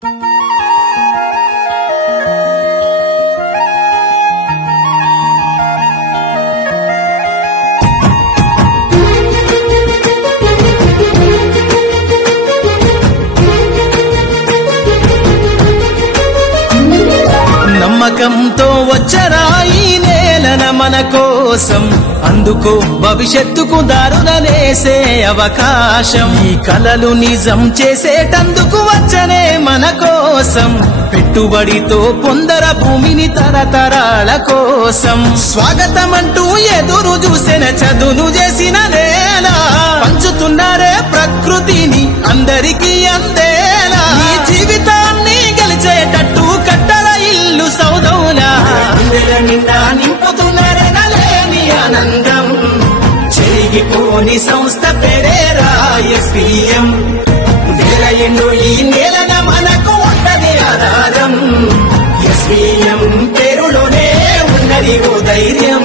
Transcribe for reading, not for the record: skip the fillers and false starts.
నమ్మకంతో వచ్చరా ఈ నేలన మన కోసం, అందుకో భవిష్యత్తుకు దారులనేసే అవకాశం. ఈ కలలు నిజం చేసేటందుకు వచ్చనే మన కోసం, పెట్టుబడితో పొందర భూమిని తరతరాల కోసం. స్వాగతమంటూ ఎదురు చూసిన చదును చేసిన నేల, పంచుతున్నారే ప్రకృతిని అందరికీ అందేలా. ఈ జీవితాన్ని గెలిచేటట్టు కట్టల ఇల్లు సౌదౌలా, అందెల నిండా నింపుతున్నారే నలేని ఆనందం. చెరిగిపోని సంస్థ పేరేరా SPM. వేల ఎన్నో ఈ నేలన మనకు ఉన్నది ఆధారం. SPM పేరులోనే ఉన్నది ఓ ధైర్యం.